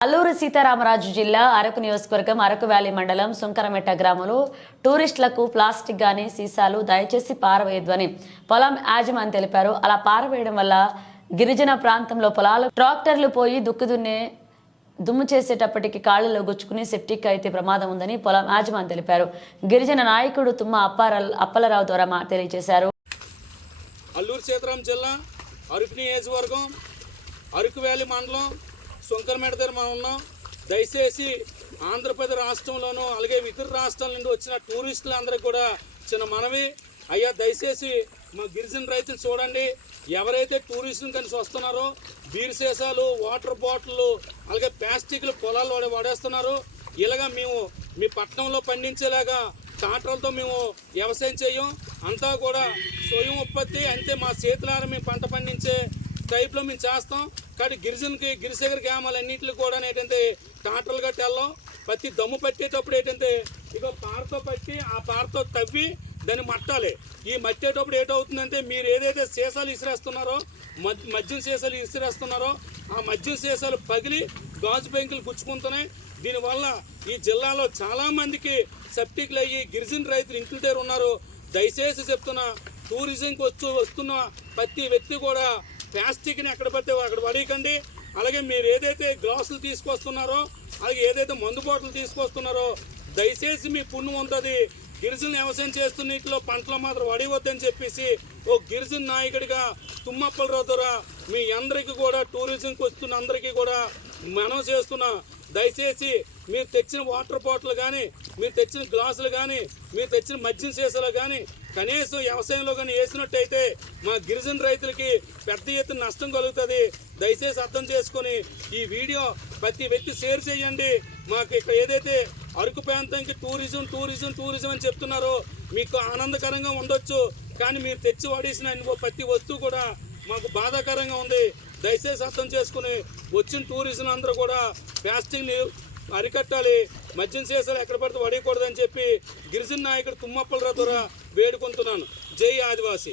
అల్లూరు సీతారామరాజు జిల్లా అరకు నియోజకవర్గం అరకు వ్యాలీ మండలం సుంకరమెట్ట గ్రామంలో టూరిస్టులకు ప్లాస్టిక్ గాని సీసాలు దయచేసి పారవేయద్దని పొలం యాజమాన్ తెలిపారు. అలా పారవేయడం వల్ల గిరిజన ప్రాంతంలో పొలాలు ట్రాక్టర్లు పోయి దుక్కుదున్నే దుమ్ము చేసేటప్పటికి కాళ్ళలో గుచ్చుకుని సెప్టిక్ అయితే ప్రమాదం ఉందని పొలం యాజమాన్ తెలిపారు. గిరిజన నాయకుడు తుమ్మ అప్పార అప్పలరావు ద్వారా మా- తెలియజేశారు. అల్లూరు సీతారాం జిల్లా అరకు నియోజకవర్గం అరకు వ్యాలీ మండలం సుంకరమేట దగ్గర మనం ఉన్నాం. దయచేసి ఆంధ్రప్రదేశ్ రాష్ట్రంలోనూ అలాగే ఇతర రాష్ట్రాల నుండి వచ్చిన టూరిస్టులందరికీ కూడా చిన్న మనవి. అయ్యా దయచేసి మా గిరిజన రైతులు చూడండి. ఎవరైతే టూరిస్టులు కలిసి వస్తున్నారో బీర్ సీసాలు వాటర్ బాటిల్ అలాగే ప్లాస్టిక్లు పొలాలు వాడే వాడేస్తున్నారు. ఇలాగా మేము మీ పట్టణంలో పండించేలాగా ట్రాక్టర్లతో మేము వ్యవసాయం చేయం. అంతా కూడా స్వయం ఉత్పత్తి. అంతే మా చేతులారా మేము పంట పండించే టైప్లో మేము చేస్తాం. కానీ గిరిజనకి గిరిశేఖర్ గ్రామాలు అన్నింటికి కూడా ఏంటంటే ట్రాక్టర్లు గట్టి వెళ్ళాం ప్రతి దమ్ము పట్టేటప్పుడు ఏంటంటే ఇక పారతో పట్టి ఆ పారతో తవ్వి దాన్ని మట్టాలి. ఈ మట్టేటప్పుడు ఏటవుతుందంటే మీరు ఏదైతే సీసాలు ఇసిరేస్తున్నారో మద్యం సీసాలు ఇసిరేస్తున్నారో ఆ మద్యం సీసాలు పగిలి గాజు బెంకులు గుచ్చుకుంటున్నాయి. దీనివల్ల ఈ జిల్లాలో చాలా మందికి సెప్టిక్లు అయ్యి గిరిజన రైతులు ఇంటి దగ్గర ఉన్నారు. దయచేసి చెప్తున్నా టూరిజంకి వస్తూ వస్తున్న ప్రతి వ్యక్తి కూడా ప్లాస్టిక్ని ఎక్కడ పడితే అక్కడ పడేయకండి. అలాగే మీరు ఏదైతే గ్లాసులు తీసుకొస్తున్నారో అలాగే ఏదైతే మందు బాటలు తీసుకొస్తున్నారో దయచేసి మీ పుణ్యం ఉంటుంది. గిరిజన వ్యవసాయం చేస్తున్న నీటిలో పంటలు మాత్రం వడివద్దని చెప్పేసి ఓ గిరిజన నాయకుడిగా తుమ్మప్పలరావు ద్వారా మీ అందరికీ కూడా టూరిజంకి వస్తున్న అందరికీ కూడా మనం చేస్తున్నా. దయచేసి మీరు తెచ్చిన వాటర్ బాటిల్ కానీ మీరు తెచ్చిన గ్లాసులు కానీ మీరు తెచ్చిన మద్యం సీసాలు కానీ కనీసం వ్యవసాయంలో కానీ వేసినట్టయితే మా గిరిజన రైతులకి పెద్ద ఎత్తున నష్టం కలుగుతుంది. దయచేసి అర్థం చేసుకొని ఈ వీడియో ప్రతి వ్యక్తి షేర్ చేయండి. మాకు ఇక్కడ ఏదైతే అరకు ప్రాంతానికి టూరిజం టూరిజం టూరిజం అని చెప్తున్నారో మీకు ఆనందకరంగా ఉండొచ్చు. కానీ మీరు తెచ్చి వాడేసిన ప్రతి వస్తువు కూడా మాకు బాధాకరంగా ఉంది. దయచేసి అర్థం చేసుకుని వచ్చిన టూరిజం అందరూ కూడా ప్లాస్టిక్ని అరికట్టాలి. మద్యం సీసాలు ఎక్కడ పడితే వడయకూడదని చెప్పి గిరిజన నాయకుడు తుమ్మప్పలరావు ద్వారా వేడుకుంటున్నాను. జై ఆదివాసి.